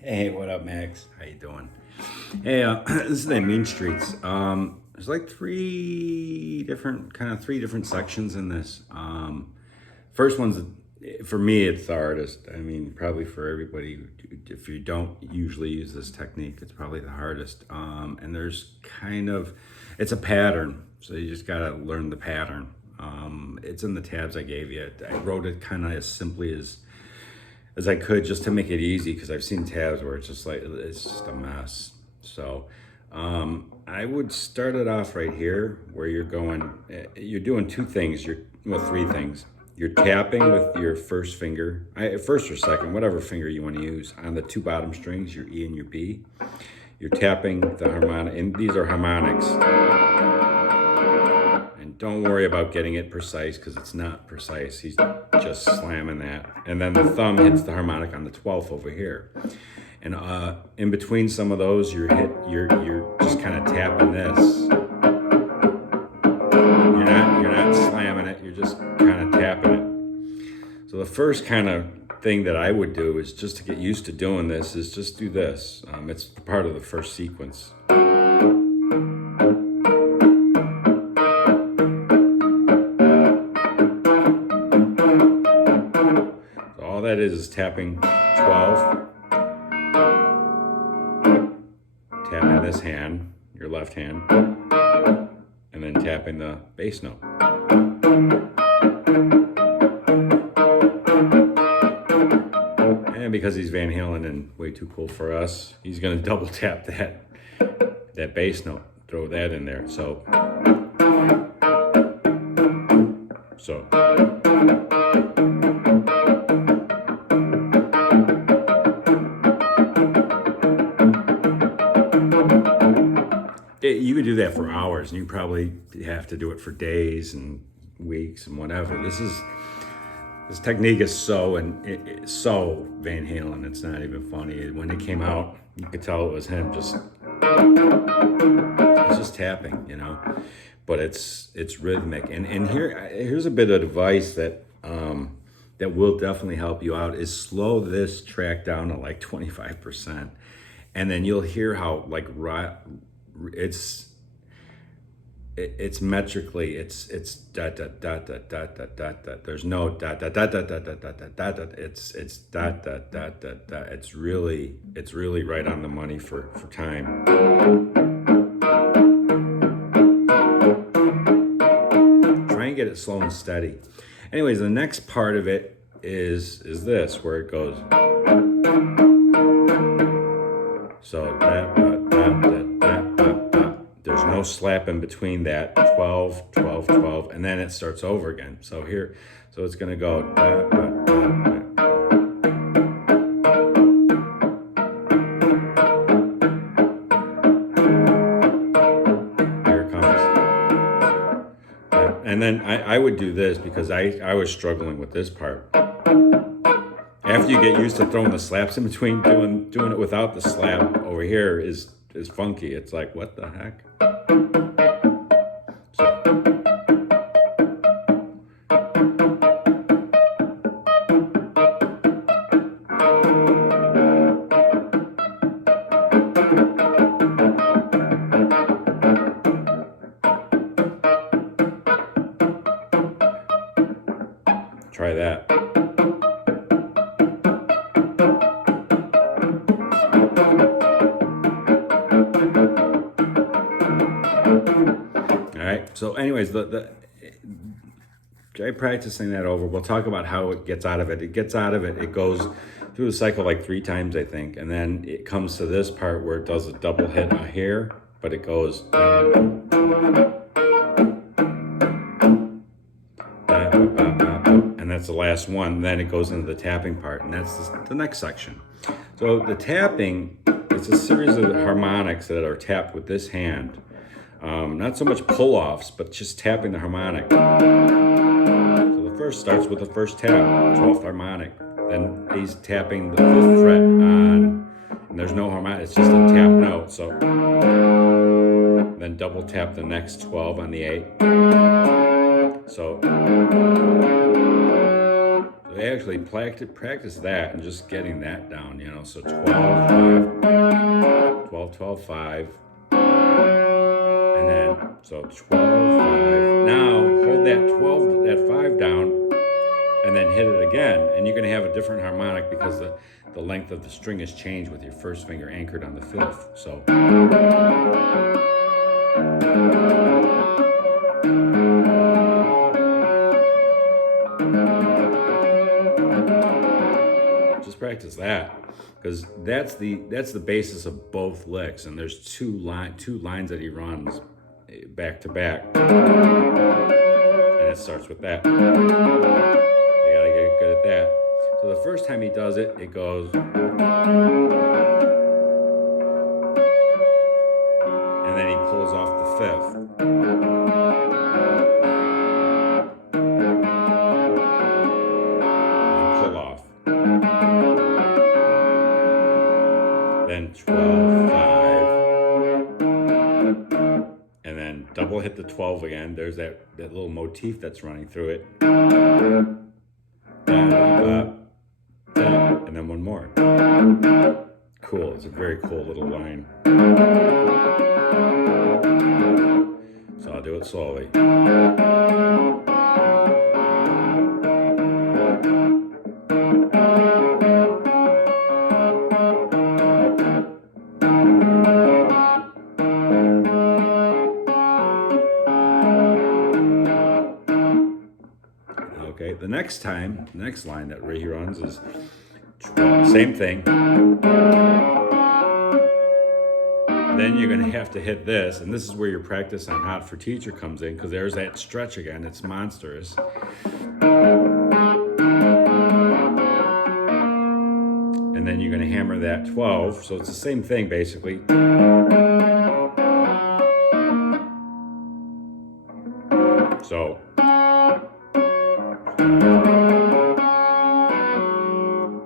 Hey, what up, Max? How you doing? Hey, this is the Mean Streets. There's like three different sections in this. First one's for me, it's the hardest. I mean, probably for everybody. If you don't usually use this technique, it's probably the hardest. And there's it's a pattern, so you just gotta learn the pattern. It's in the tabs I gave you. I wrote it kind of as simply as I could just to make it easy because I've seen tabs where it's just a mess. So I would start it off right here where you're doing two things, three things. You're tapping with your first finger, first or second, whatever finger you want to use, on the two bottom strings, your E and your B. You're tapping the harmonic, and these are harmonics. And don't worry about getting it precise because it's not precise. He's just slamming that. And then the thumb hits the harmonic on the 12th over here. And in between some of those, you're just kind of tapping this. You're not slamming it, you're just kind of tapping it. So the first kind of thing that I would do is just to get used to doing this is just do this. It's part of the first sequence. All that is tapping 12, tapping this hand, your left hand, and then tapping the bass note. And because he's Van Halen and way too cool for us, he's gonna double tap that bass note, throw that in there. So. You could do that for hours, and you probably have to do it for days and weeks and whatever. This technique is so Van Halen. It's not even funny. When it came out, you could tell it was him just tapping, But it's rhythmic. And here's a bit of advice that will definitely help you out: is slow this track down to like 25%, and then you'll hear how it's metrically it's dot dot dot dot dot dot dot dot. There's no dot dot dot dot dot dot dot dot dot dot. It's dot dot dot dot dot. It's really right on the money for time. Try and get it slow and steady. Anyways, the next part of it is this, where it goes. So there's no slap in between that. 12, 12, 12, and then it starts over again. So it's gonna go. Here it comes. And then I would do this because I was struggling with this part. After you get used to throwing the slaps in between, doing it without the slap over here is funky. It's like, what the heck? Try that. So anyways, try practicing that over. We'll talk about how it gets out of it. It goes through the cycle like 3 times, I think. And then it comes to this part where it does a double hit here, but it goes. And that's the last one. Then it goes into the tapping part, and that's the next section. So the tapping, it's a series of harmonics that are tapped with this hand. Not so much pull-offs, but just tapping the harmonic. So the first starts with the first tap, 12th harmonic. Then he's tapping the 5th fret on, and there's no harmonic, it's just a tap note. So then double tap the next 12 on the 8. So actually practice that and just getting that down, you know. So 12, 5, 12, 12, 5, and then so 12, 5. Now hold that 5 down, and then hit it again, and you're going to have a different harmonic because the length of the string has changed with your first finger anchored on the 5th. So just practice that, because that's the basis of both licks, and there's two lines that he runs back to back, and it starts with that. You gotta get good at that. So the first time he does it, it goes, and then he pulls off the 5th. And pull off. Then 12, 5. And then double hit the 12 again. There's that little motif that's running through it. And then one more. Cool. It's a very cool little line. So I'll do it slowly. Okay, the next line that he runs is 12, same thing. Then you're going to have to hit this, and this is where your practice on Hot for Teacher comes in, because there's that stretch again. It's monstrous. And then you're going to hammer that 12, so it's the same thing basically. So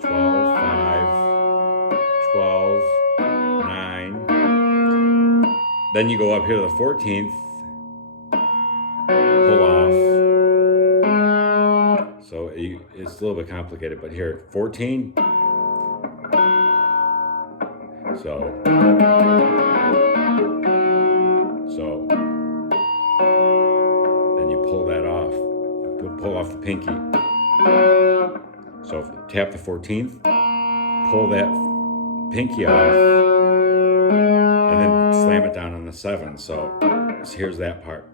12, 5, 12, 9. Then you go up here to the 14th, pull off. So it's a little bit complicated, but here, 14. So then you pull that off. Pull off the pinky. So tap the 14th, pull that pinky off, and then slam it down on the 7. So here's that part.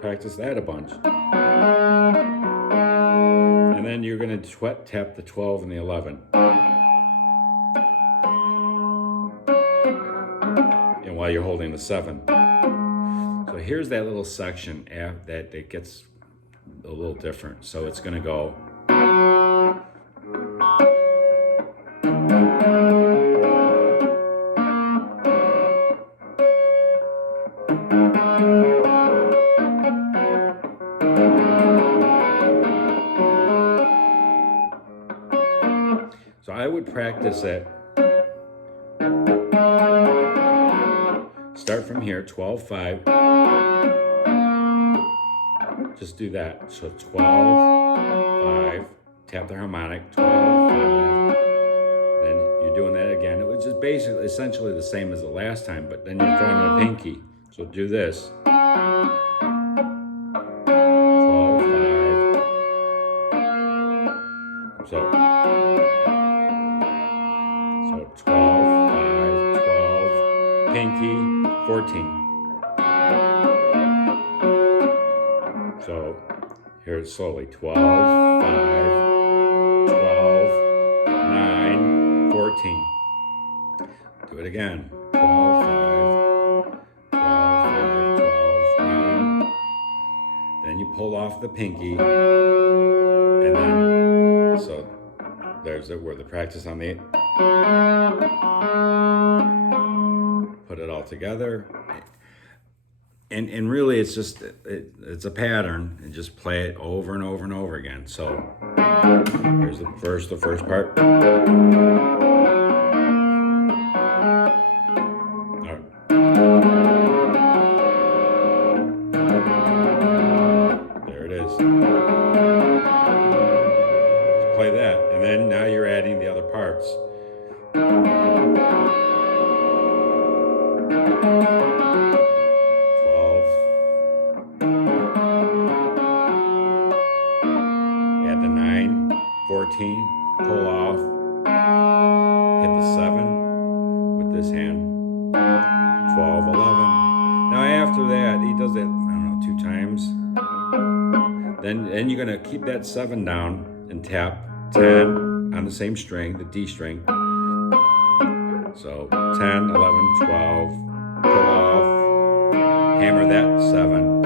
Practice that a bunch. And then you're going to tap the 12 and the 11. And while you're holding the 7. So here's that little section that gets a little different. So it's going to go. So I would practice it. Start from here, 12, 5. Just do that. So 12, 5, tap the harmonic, 12, 5. Then you're doing that again. It was just basically, essentially the same as the last time, but then you're throwing a pinky. So do this. 12, 5. So 12, 5, 12, pinky, 14. So here's slowly 12, 5, 12, 9, 14. Do it again. 12, 5, 12, 9. Then you pull off the pinky. And then, so there's where the practice on the. Put it all together. And really, it's just, it's a pattern, and just play it over and over and over again. So here's the first part. All right. There it is. play that. And then now you're adding the other parts. 12. Add the 9, 14, pull off, hit the 7 with this hand, 12, 11. Now after that, he does that, I don't know, 2 times. Then you're gonna keep that 7 down and tap 10 on the same string, the D string. So 10, 11, 12, pull off, hammer that 7.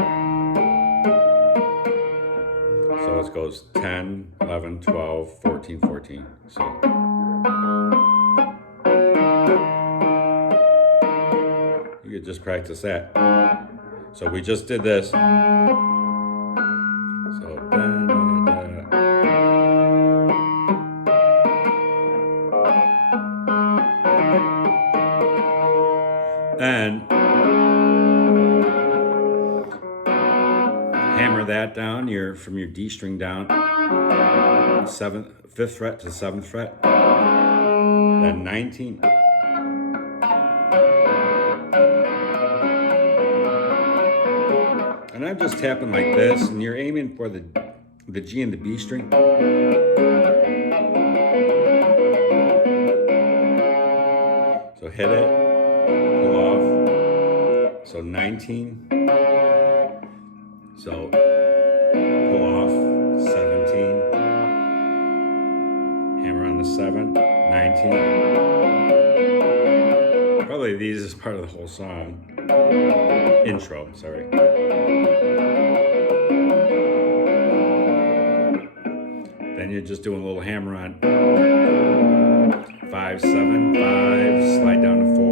So it goes 10, 11, 12, 14, 14. So you could just practice that. So we just did this. So da, da, da. And hammer that down from your D string down, 5th fret to 7th fret, then 19. And I'm just tapping like this, and you're aiming for the G and the B string. So hit it, pull off. So 19. So pull off 17. Hammer on the 7, 19. Probably these is part of the whole song. Intro, sorry. Then you're just doing a little hammer on 5, 7, 5, slide down to 4.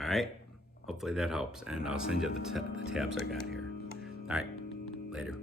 All right, hopefully that helps, and I'll send you the tabs I got here. All right, later.